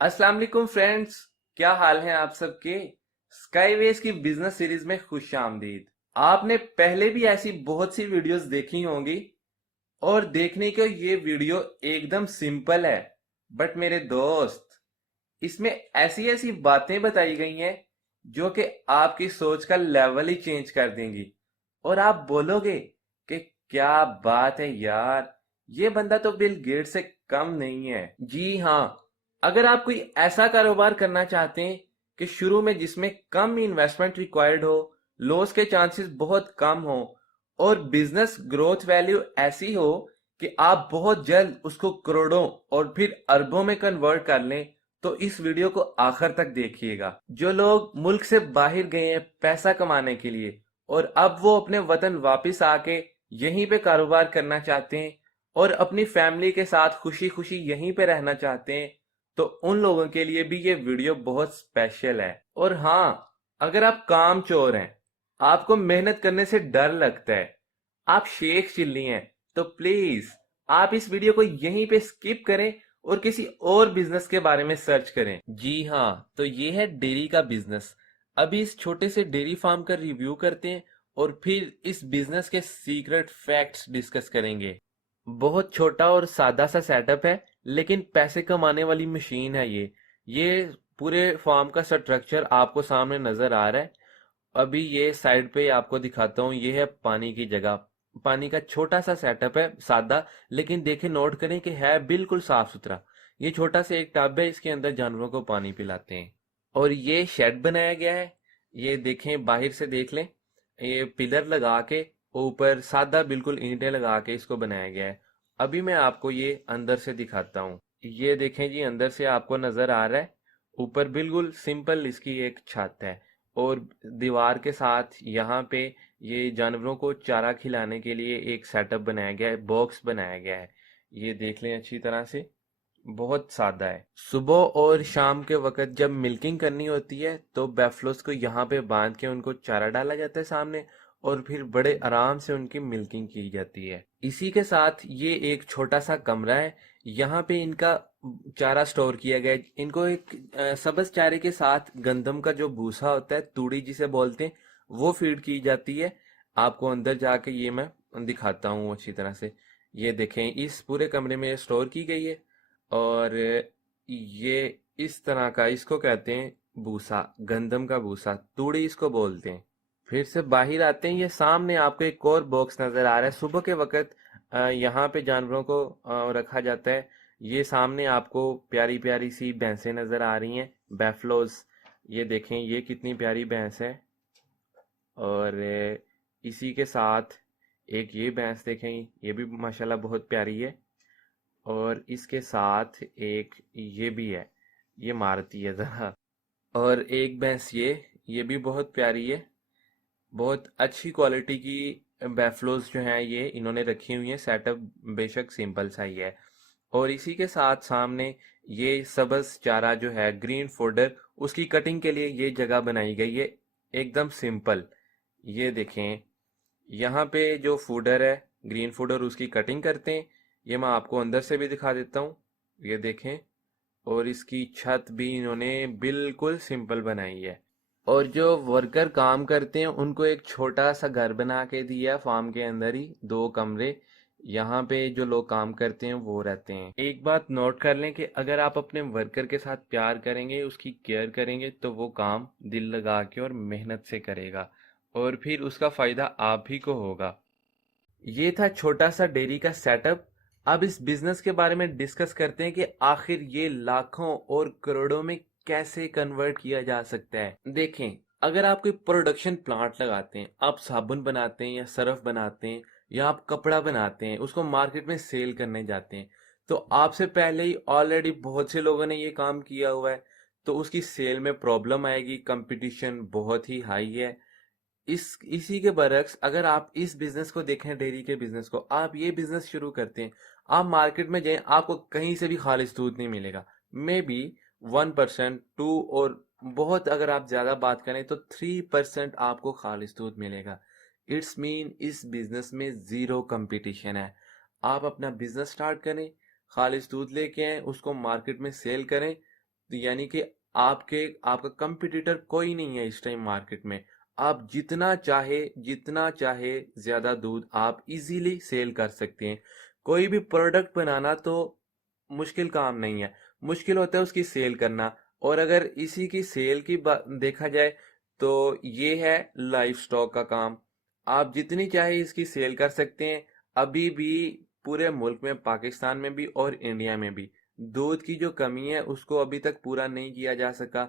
अस्सलाम वालेकुम फ्रेंड्स। क्या हाल है आप सबके। स्काईवेज की बिजनेस सीरीज में खुश आमदीद। आपने पहले भी ऐसी बहुत सी वीडियोस देखी होंगी और देखने को ये वीडियो एकदम सिंपल है। बट मेरे दोस्त, इसमें ऐसी ऐसी बातें बताई गई हैं जो कि आपकी सोच का लेवल ही चेंज कर देंगी। और आप बोलोगे कि क्या बात है यार, ये बंदा तो बिल गेट से कम नहीं है। जी हाँ, अगर आप कोई ऐसा कारोबार करना चाहते हैं कि शुरू में जिसमें कम इन्वेस्टमेंट रिक्वायर्ड हो, लॉस के चांसेस बहुत कम हो और बिजनेस ग्रोथ वैल्यू ऐसी हो कि आप बहुत जल्द उसको करोड़ों और फिर अरबों में कन्वर्ट कर लें, तो इस वीडियो को आखिर तक देखिएगा। जो लोग मुल्क से बाहर गए हैं पैसा कमाने के लिए और अब वो अपने वतन वापस आके यहीं पे कारोबार करना चाहते हैं और अपनी फैमिली के साथ खुशी खुशी यहीं पे रहना चाहते हैं, तो उन लोगों के लिए भी ये वीडियो बहुत स्पेशल है। और हाँ, अगर आप काम चोर हैं, आपको मेहनत करने से डर लगता है, आप शेख चिल्ली हैं, तो प्लीज आप इस वीडियो को यहीं पे स्किप करें और किसी और बिजनेस के बारे में सर्च करें। जी हाँ, तो ये है डेयरी का बिजनेस। अभी इस छोटे से डेयरी फार्म का रिव्यू करते हैं और फिर इस बिजनेस के सीक्रेट फैक्ट्स डिस्कस करेंगे। बहुत छोटा और सादा सा सेटअप है, लेकिन पैसे कमाने वाली मशीन है ये पूरे फार्म का स्ट्रक्चर आपको सामने नजर आ रहा है। अभी ये साइड पे आपको दिखाता हूँ, ये है पानी की जगह। पानी का छोटा सा सेटअप है, सादा, लेकिन देखें, नोट करें कि है बिल्कुल साफ सुथरा। ये छोटा सा एक टब है, इसके अंदर जानवरों को पानी पिलाते हैं। और ये शेड बनाया गया है, ये देखें, बाहर से देख लें, ये पिलर लगा के ऊपर सादा बिल्कुल ईंटें लगा के इसको बनाया गया है। अभी मैं आपको ये अंदर से दिखाता हूँ। ये देखें जी, अंदर से आपको नजर आ रहा है, ऊपर बिल्कुल सिंपल इसकी एक छत है और दीवार के साथ यहाँ पे ये जानवरों को चारा खिलाने के लिए एक सेटअप बनाया गया है, बॉक्स बनाया गया है। ये देख लें अच्छी तरह से, बहुत सादा है। सुबह और शाम के वक्त जब मिल्किंग करनी होती है तो बैफलोस को यहाँ पे बांध के उनको चारा डाला जाता है सामने, और फिर बड़े आराम से उनकी मिल्किंग की जाती है। इसी के साथ ये एक छोटा सा कमरा है, यहाँ पे इनका चारा स्टोर किया गया है। इनको एक सब्ज चारे के साथ गंदम का जो भूसा होता है, तूड़ी जिसे बोलते हैं, वो फीड की जाती है। आपको अंदर जाके ये मैं दिखाता हूँ अच्छी तरह से। ये देखें, इस पूरे कमरे में स्टोर की गई है। और ये इस तरह का, इसको कहते हैं भूसा, गंदम का भूसा, तूड़ी इसको बोलते हैं। फिर से बाहर आते हैं, ये सामने आपको एक और बॉक्स नजर आ रहा है। सुबह के वक्त यहाँ पे जानवरों को रखा जाता है। ये सामने आपको प्यारी प्यारी सी भैंसें नजर आ रही हैं, बैफलोज। ये देखें, ये कितनी प्यारी भैंस है। और इसी के साथ एक ये भैंस देखें, ये भी माशाल्लाह बहुत प्यारी है। और इसके साथ एक ये भी है, ये मारती है जरा। और एक भैंस ये भी बहुत प्यारी है। बहुत अच्छी क्वालिटी की बैफलोज जो हैं ये इन्होंने रखी हुई हैं। सेटअप बेशक सिंपल सा ही है। और इसी के साथ सामने ये सब्ज चारा जो है, ग्रीन फोडर, उसकी कटिंग के लिए ये जगह बनाई गई है, एकदम सिंपल। ये देखें, यहाँ पे जो फूडर है, ग्रीन फूडर, उसकी कटिंग करते हैं। ये मैं आपको अंदर से भी दिखा देता हूँ, ये देखें। और इसकी छत भी इन्होंने बिल्कुल सिंपल बनाई है। और जो वर्कर काम करते हैं उनको एक छोटा सा घर बना के दिया फार्म के अंदर ही, 2 कमरे। यहाँ पे जो लोग काम करते हैं वो रहते हैं। एक बात नोट कर लें कि अगर आप अपने वर्कर के साथ प्यार करेंगे, उसकी केयर करेंगे, तो वो काम दिल लगा के और मेहनत से करेगा और फिर उसका फायदा आप ही को होगा। ये था छोटा सा डेयरी का सेटअप। अब इस बिजनेस के बारे में डिस्कस करते हैं कि आखिर ये लाखों और करोड़ों में कैसे कन्वर्ट किया जा सकता है। देखें, अगर आप कोई प्रोडक्शन प्लांट लगाते हैं, आप साबुन बनाते हैं या सरफ बनाते हैं या आप कपड़ा बनाते हैं, उसको मार्केट में सेल करने जाते हैं, तो आपसे पहले ही ऑलरेडी बहुत से लोगों ने ये काम किया हुआ है, तो उसकी सेल में प्रॉब्लम आएगी, कंपटीशन बहुत ही हाई है। इसी के बरक्स अगर आप इस बिजनेस को देखें, डेयरी के बिजनेस को, आप ये बिजनेस शुरू करते हैं, आप मार्केट में जाएं, आपको कहीं से भी खालिश दूध नहीं मिलेगा। मे बी 1%, 2, और बहुत अगर आप ज्यादा बात करें तो 3% आपको खालिश दूध मिलेगा। इट्स मीन इस बिजनेस में जीरो कंपटीशन है। आप अपना बिजनेस स्टार्ट करें, खालिश दूध लेके आए, उसको मार्केट में सेल करें, तो यानी कि आपका कंपटीटर कोई नहीं है इस टाइम मार्केट में। आप जितना चाहे ज्यादा दूध आप इजीली सेल कर सकते हैं। कोई भी प्रोडक्ट बनाना तो मुश्किल काम नहीं है, मुश्किल होता है उसकी सेल करना। और अगर इसी की सेल की देखा जाए तो ये है लाइव स्टॉक का काम। आप जितनी चाहे इसकी सेल कर सकते हैं। अभी भी पूरे मुल्क में, पाकिस्तान में भी और इंडिया में भी दूध की जो कमी है उसको अभी तक पूरा नहीं किया जा सका।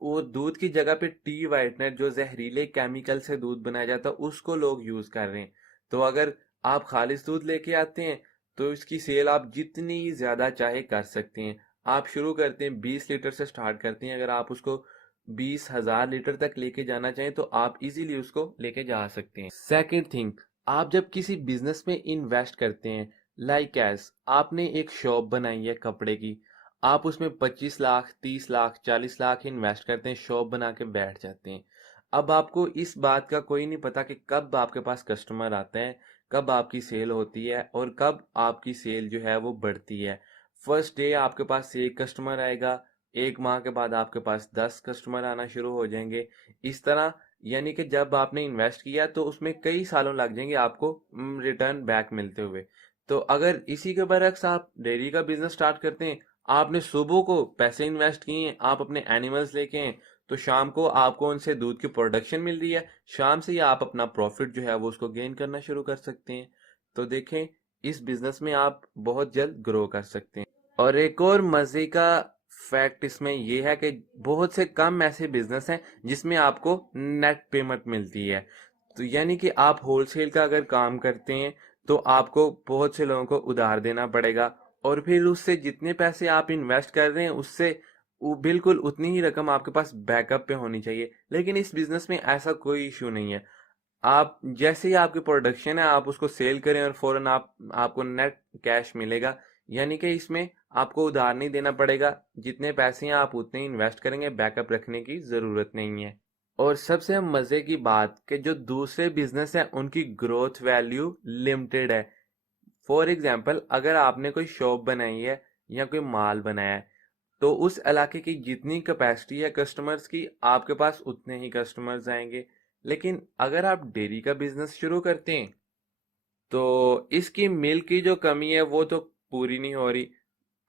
वो दूध की जगह पे टी वाइटनर, जो जहरीले केमिकल से दूध बनाया जाता है, उसको लोग यूज कर रहे हैं। तो अगर आप खालिस दूध लेके आते हैं तो इसकी सेल आप जितनी ज्यादा चाहे कर सकते हैं। आप शुरू करते हैं 20 लीटर से, स्टार्ट करते हैं। अगर आप उसको 20,000 लीटर तक लेके जाना चाहें तो आप इजीली उसको लेके जा सकते हैं। सेकंड थिंग, आप जब किसी बिजनेस में इन्वेस्ट करते हैं, लाइक एज आपने एक शॉप बनाई है कपड़े की, आप उसमें 25 लाख, 30 लाख, 40 लाख इन्वेस्ट करते हैं, शॉप बना के बैठ जाते हैं। अब आपको इस बात का कोई नहीं पता कि कब आपके पास कस्टमर आते हैं, कब आपकी सेल होती है और कब आपकी सेल जो है वो बढ़ती है। फर्स्ट डे आपके पास एक कस्टमर आएगा, 1 माह के बाद आपके पास 10 कस्टमर आना शुरू हो जाएंगे। इस तरह यानी कि जब आपने इन्वेस्ट किया तो उसमें कई सालों लग जाएंगे आपको रिटर्न बैक मिलते हुए। तो अगर इसी के बरक्स आप डेयरी का बिजनेस स्टार्ट करते हैं, आपने सुबह को पैसे इन्वेस्ट किए हैं, आप अपने एनिमल्स लेके हैं, तो शाम को आपको उनसे दूध की प्रोडक्शन मिल रही है, शाम से ही आप अपना प्रॉफिट जो है वो उसको गेन करना शुरू कर सकते हैं। तो देखें, इस बिजनेस में आप बहुत जल्द ग्रो कर सकते हैं। और एक और मजे का फैक्ट इसमें यह है कि बहुत से कम ऐसे बिजनेस हैं जिसमें आपको नेट पेमेंट मिलती है। तो यानी कि आप होलसेल का अगर काम करते हैं तो आपको बहुत से लोगों को उधार देना पड़ेगा, और फिर उससे जितने पैसे आप इन्वेस्ट कर रहे हैं उससे वो बिल्कुल उतनी ही रकम आपके पास बैकअप पे होनी चाहिए। लेकिन इस बिजनेस में ऐसा कोई इशू नहीं है। आप जैसे ही आपकी प्रोडक्शन है आप उसको सेल करें और फौरन आपको नेट कैश मिलेगा। यानी कि इसमें आपको उधार नहीं देना पड़ेगा, जितने पैसे हैं आप उतने ही इन्वेस्ट करेंगे, बैकअप रखने की जरूरत नहीं है। और सबसे मजे की बात कि जो दूसरे बिजनेस हैं उनकी ग्रोथ वैल्यू लिमिटेड है। फॉर एग्जाम्पल, अगर आपने कोई शॉप बनाई है या कोई माल बनाया है तो उस इलाके की जितनी कैपेसिटी है कस्टमर्स की, आपके पास उतने ही कस्टमर्स आएंगे। लेकिन अगर आप डेयरी का बिजनेस शुरू करते हैं तो इसकी मिल्क की जो कमी है वो तो पूरी नहीं हो रही।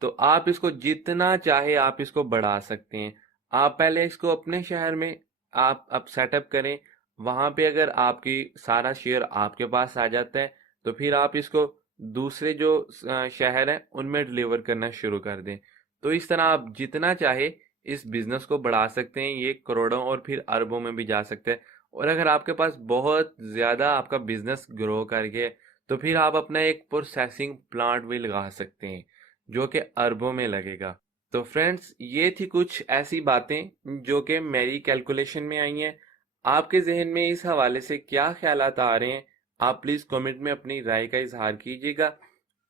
तो आप इसको जितना चाहे आप इसको बढ़ा सकते हैं। आप पहले इसको अपने शहर में आप अब सेटअप करें। वहां पे अगर आपकी सारा शेयर आपके पास आ जाता है तो फिर आप इसको दूसरे जो शहर हैं उनमें डिलीवर करना शुरू कर दें। तो इस तरह आप जितना चाहे इस बिजनेस को बढ़ा सकते हैं, ये करोड़ों और फिर अरबों में भी जा सकते हैं। और अगर आपके पास बहुत ज्यादा आपका बिजनेस ग्रो कर गया तो फिर आप अपना एक प्रोसेसिंग प्लांट भी लगा सकते हैं जो कि अरबों में लगेगा। तो फ्रेंड्स, ये थी कुछ ऐसी बातें जो कि मेरी कैलकुलेशन में आई हैं। आपके जहन में इस हवाले से क्या ख्यालात आ रहे हैं, आप प्लीज़ कमेंट में अपनी राय का इजहार कीजिएगा।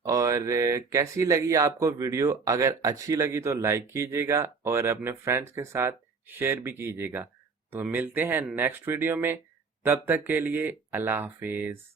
और कैसी लगी आपको वीडियो, अगर अच्छी लगी तो लाइक कीजिएगा और अपने फ्रेंड्स के साथ शेयर भी कीजिएगा। तो मिलते हैं नेक्स्ट वीडियो में, तब तक के लिए अल्लाह हाफिज़।